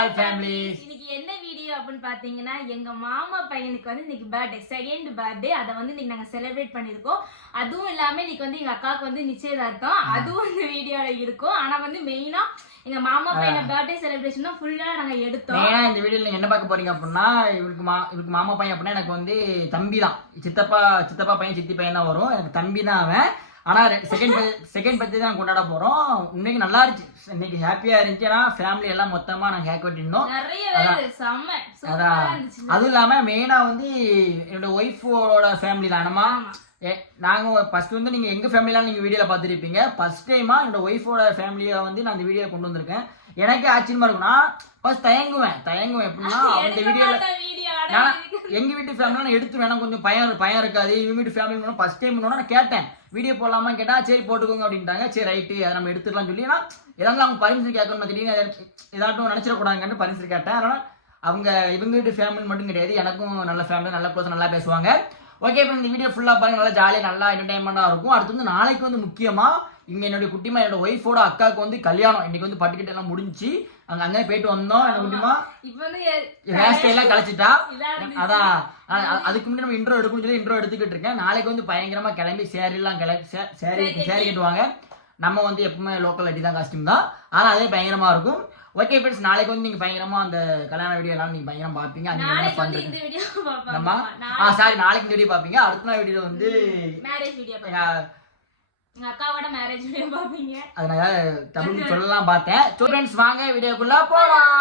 All families. இன்னைக்கு என்ன video அப்படினு பாத்தீங்கன்னா எங்க மாமா பையனுக்கு வந்து இன்னைக்கு பர்த்டே, செகண்ட் பர்த்டே. அத வந்து இன்னைக்கு நாங்க செலிப்ரேட் பண்ணிருக்கோம். அதுவும் இல்லாம இன்னைக்கு வந்து எங்க அக்காக்கு வந்து நிச்சயதார்த்தம், அதுவும் இந்த வீடியோல இருக்கும். ஆனா வந்து மெயினா எங்க மாமா பையன பர்த்டே செலிப்ரேஷன் தான் ஃபுல்லா நாங்க எடுத்தோம். மெயினா இந்த வீடியோல நீங்க என்ன பார்க்க போறீங்க அப்படின்னா, இவருக்கு மாமா பையன் அப்படின்னா எனக்கு வந்து தம்பி தான். சித்தப்பா பையன் சித்தி பையன் தான் வரும். எனக்கு தம்பி தான் அவன். ஆனா செகண்ட் பர்த்டே தான் கொண்டாட போறோம். இன்னைக்கு நல்லா இருந்துச்சு, இன்னைக்கு ஹாப்பியா இருந்துச்சு. ஏன்னா ஃபேமிலி எல்லாம் மொத்தமா நாங்க கேக் வெட்டினோம். அதுவும் இல்லாம மெயினா வந்து என்னோட ஒய்ஃபோட ஃபேமிலி தானமா. நாங்க ஃபர்ஸ்ட் வந்து நீங்க எங்க ஃபேமிலிலாம் நீங்க வீடியோல பார்த்துருப்பீங்க. ஃபர்ஸ்ட் டைமா என்னோட ஒய்ஃபோட ஃபேமிலியை வந்து நான் இந்த வீடியோ கொண்டு வந்திருக்கேன். எனக்கு ஆச்சரியமா இருக்கும்னா ஃபர்ஸ்ட் தயங்குவேன் எப்படின்னா அந்த வீடியோல எங்க வீட்டு ஃபேமிலியா நான் எடுத்துருவேன். எனக்கு கொஞ்சம் பயம் இருக்காது. இவங்க வீட்டு ஃபேமிலி ஃபர்ஸ்ட் டைம் நான் கேட்டேன் வீடியோ போடலாமா கேட்டா சரி போட்டுக்கோங்க அப்படின்ட்டாங்க. சரி ரைட்டு அதை நம்ம எடுத்துக்கலாம் சொல்லி. ஏன்னா ஏதாவது அவங்க பர்மிஷன் கேட்கணும், திடீர்னு ஏதாட்டும் நினைச்சிடக்கூடாதுன்னு பர்மிஷன் கேட்டேன். அதனால இவங்க வீட்டு ஃபேமிலி மட்டும் கிடையாது, எனக்கும் நல்ல ஃபேமிலி, நல்ல க்ளோஸ், நல்லா பேசுவாங்க. ஓகே, இப்போ இந்த வீடியோ ஃபுல்லாக பாருங்க, நல்லா ஜாலியாக நல்லா என்டர்டைன்மெண்ட்டாக இருக்கும். அடுத்து வந்து நாளைக்கு வந்து முக்கியமாக இங்கே என்னுடைய குட்டிமா என்னோட ஒய்ஃபோட அக்காவுக்கு வந்து கல்யாணம். இன்னைக்கு வந்து பட்டுக்கிட்ட எல்லாம் முடிஞ்சு அங்கே போயிட்டு வந்தோம். என்ன குட்டிமா ஹேர் ஸ்டைலாம் கழிச்சிட்டா. அதான் அதுக்கு முன்னாடி நம்ம இன்ட்ரோ எடுக்கணும்னு சொல்லி இன்ட்ரோ எடுத்துக்கிட்டு இருக்கேன். நாளைக்கு வந்து பயங்கரமாக கிளம்பி சேரி கட்டுவாங்க. நம்ம வந்து எப்பவுமே லோக்கல் அடி தான் காஸ்டியூம் தான், ஆனால் அதே பயங்கரமாக இருக்கும். ஓகே ஃப்ரெண்ட்ஸ், நாளைக்கு வந்து நீங்க பயங்கரமா அந்த கல்யாண வீடியோ எல்லாம் நீங்க பயங்கரமா பாப்பீங்க. நாளைக்கு இந்த வீடியோ பாப்பீங்க. அடுத்த நாள் வீடியோ வந்து மேரேஜ் வீடியோ எங்க அக்காவோட மேரேஜ் வீடியோ பாப்பீங்க. அதனால தமிழ் சொல்லலாம் பார்த்தேன். சோ ஃப்ரெண்ட்ஸ், வாங்க வீடியோக்குள்ள போலாம்.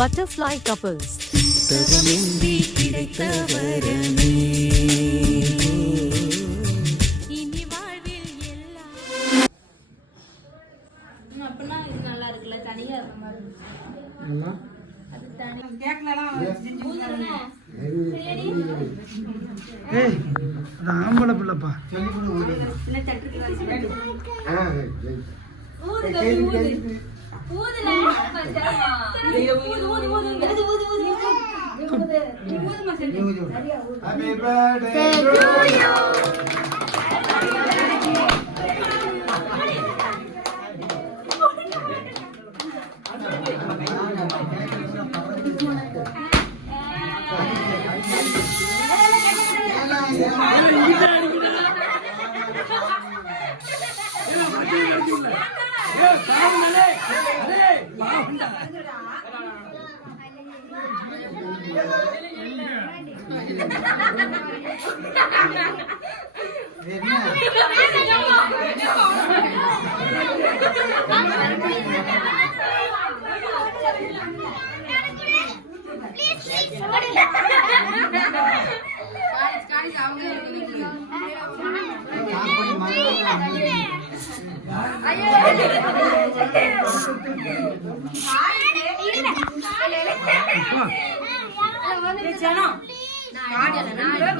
Butterfly couples தரமின்றி கிடைத்த வரமே. ஆம்பளை பிள்ளைப்பா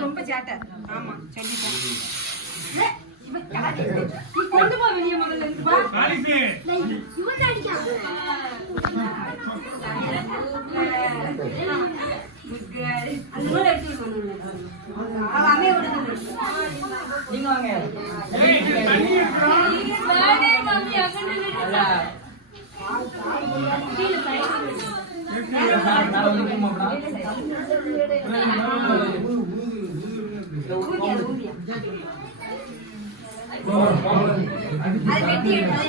ரொம்ப சேட்டை. ஆமா சொல்லிட்டேன். கொண்டு போ வெளியே முதல்ல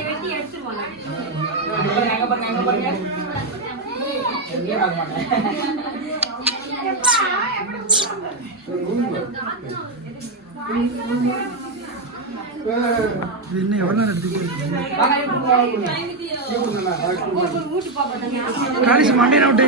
வெட்டி எடுத்துருவாங்க. இன்னும் எவ்வளவு நேரம் எடுத்துக்கிட்டு college Monday note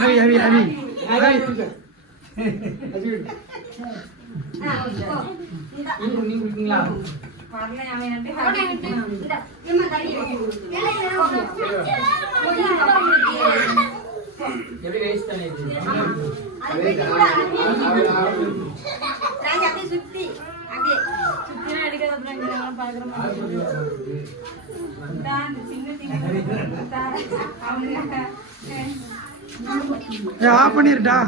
heavy heavy heavy heavy நீங்க குடிக்கீங்களா? எப்படி வேஸ்ட் பண்ணிருக்கீங்க? ஆஃப் பண்ணிருட்டா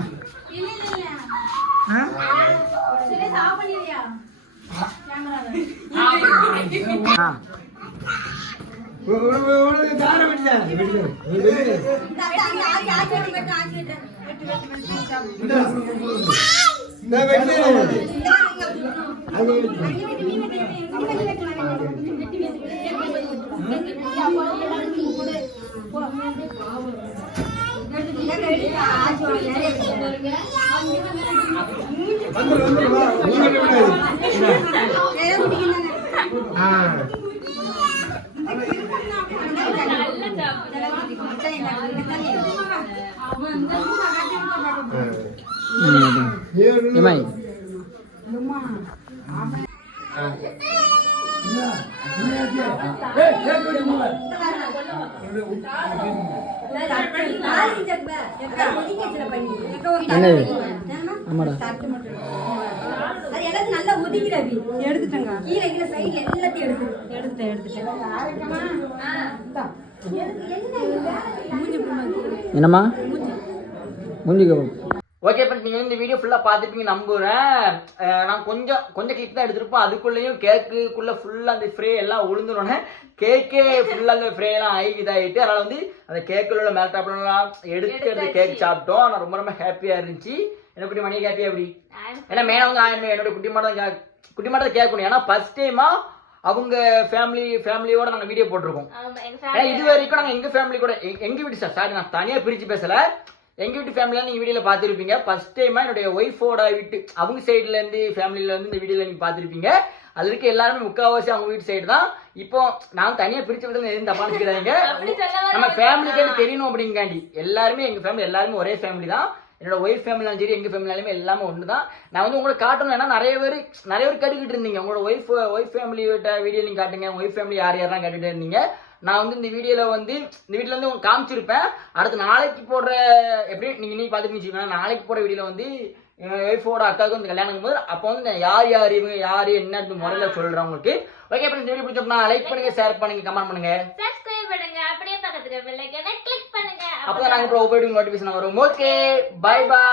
ஏமாய் என்னம்மா மூஞ்சிக்கு ஓகே ஃப்ரெண்ட்ஸ், நீங்கள் இந்த வீடியோ ஃபுல்லாக பார்த்துருப்பீங்க நம்புகிறேன். நான் கொஞ்சம் கிளிப் தான் எடுத்திருப்போம். அதுக்குள்ளேயும் கேக்குக்குள்ளே ஃபுல்லாக அந்த ஃப்ரே எல்லாம் உளுந்துனோன்னே கேக்கே ஃபுல்லாக அந்த ஃப்ரேலாம் இதாகிட்டு, அதனால் வந்து அந்த கேக்கில் உள்ள மேல்டாப்லாம் எடுத்து அந்த கேக் சாப்பிட்டோம். நான் ரொம்ப ஹாப்பியாக இருந்துச்சு. என்ன குட்டி மணி ஹாப்பியாக எப்படி? ஏன்னா மேலே வந்து என்னோட குட்டி மாட்டை கேட்கணும். ஏன்னா ஃபர்ஸ்ட் டைமாக அவங்க ஃபேமிலியோட நாங்கள் வீடியோ போட்டிருக்கோம். ஏன்னா இது வரைக்கும் நாங்கள் எங்கள் ஃபேமிலி கூட எங்கள் வீட்டு சாரி நான் தனியாக பிரித்து பேசலை. எங்கள் வீட்டு ஃபேமிலியில் நீங்கள் வீடியோவில் பார்த்துருப்பீங்க. ஃபர்ஸ்ட் டைமாக என்னுடைய ஒய்ஃபோட வீட்டு அவங்க சைட்லேருந்து ஃபேமிலியிலேருந்து இந்த வீடியோவில் நீங்கள் பார்த்துருப்பீங்க. அது இருக்க எல்லாருமே முக்கால்வாசி அவங்க வீட்டு சைடு தான். இப்போ நான் தனியாக பிரித்து பற்றி எதுவும் தப்பாக நினைக்கிறாங்க. நம்ம ஃபேமிலிக்கு தெரியணும் அப்படிங்காண்டி எல்லாருமே எங்கள் ஃபேமிலி எல்லாருமே ஒரே ஃபேமிலி தான். என்னோட ஒய்ஃப் ஃபேமிலியும் சரி எங்கள் ஃபேமிலியாலுமே எல்லாமே ஒன்று தான். நான் வந்து உங்களுக்கு காட்டணும். ஏன்னா நிறைய பேர் கேட்டுக்கிட்டு இருந்தீங்க உங்களோட ஒய்ஃப் ஃபேமிலியோட வீடியோ நீங்கள் காட்டுங்க, உங்கள் ஒய்ஃப் ஃபேமிலி யாரெல்லாம் கேட்டுகிட்டே இருந்தீங்க. நான் வந்து இந்த வீடியோவில் வந்து இந்த வீட்டிலேருந்து உங்களுக்கு காமிச்சிருப்பேன். அடுத்து நாளைக்கு போடுற எப்படி நீங்கள் பார்த்துட்டு வச்சுக்கோங்க. நாளைக்கு போகிற வீடியோவில் வந்து எங்கள் ஒய்ஃபோட அக்காவுக்கு வந்து கல்யாணம் போது அப்போ வந்து நான் யார் இவங்க யார் என்ன முறையில் சொல்கிறேன் உங்களுக்கு. ஓகே, அப்புறம் இந்த வீடியோ பிடிச்சோம்னா லைக் பண்ணுங்க, ஷேர் பண்ணுங்க, கமெண்ட் பண்ணுங்க, சப்ஸ்கிரைப் பண்ணுங்க, அப்படியே பக்கத்துல பெல் ஐகானை கிளிக் பண்ணுங்க. அப்போ தான் நாங்கள் இப்போ ஒவ்வொரு நோட்டிஃபிகேஷன் வரும். Okay, bye bye.